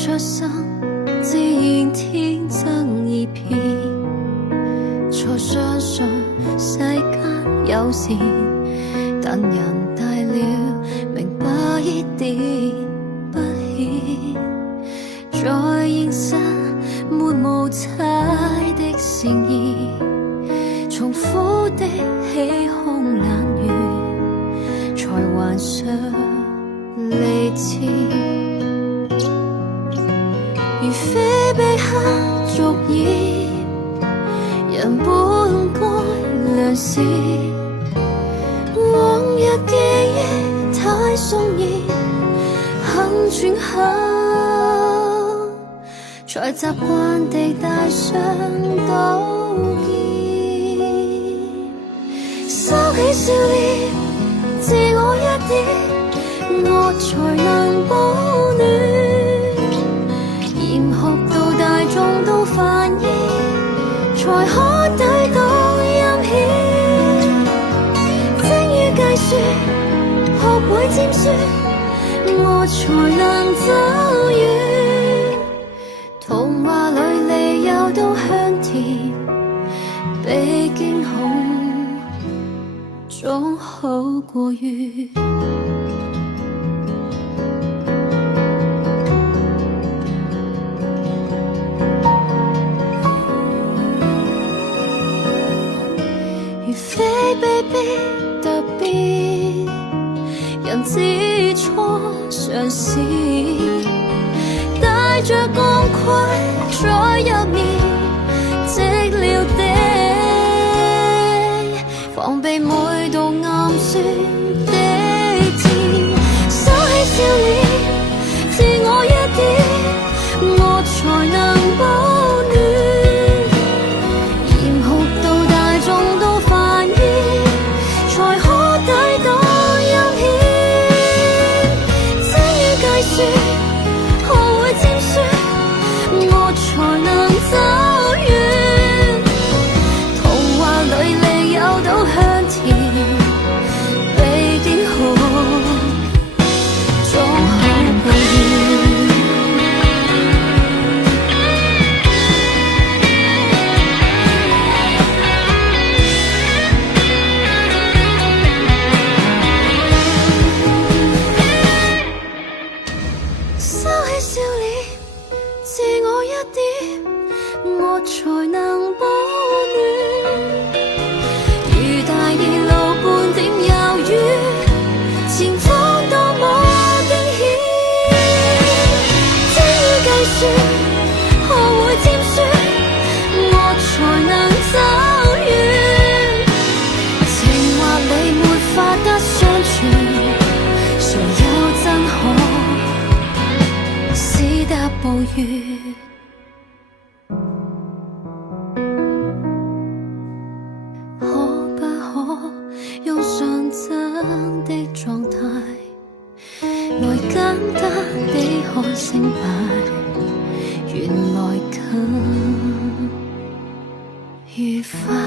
出生，自然天真易變，才相信世間有善，但人大了，明白一點不顯，在現實沒無猜的善意，從苦的起空冷月，才幻想離別。如非被刻逐頁，人本該良善。往日記憶太鬆熱，肯轉口，才習慣地帶上刀劍。收起笑臉，自我一點，我才能保暖。學到大眾都煩厭，才可抵擋陰險。精於計算，學會尖酸，我才能走遠。童話裏離憂都香甜，比驚恐總好過月。如非被逼特別，人之初嘗試，帶着光輝在入面，寂寥地防備每道暗算的字，收起笑臉，自我一點，我才能保暖。可不可用純真的狀態來簡單地看勝敗，原來更愉快。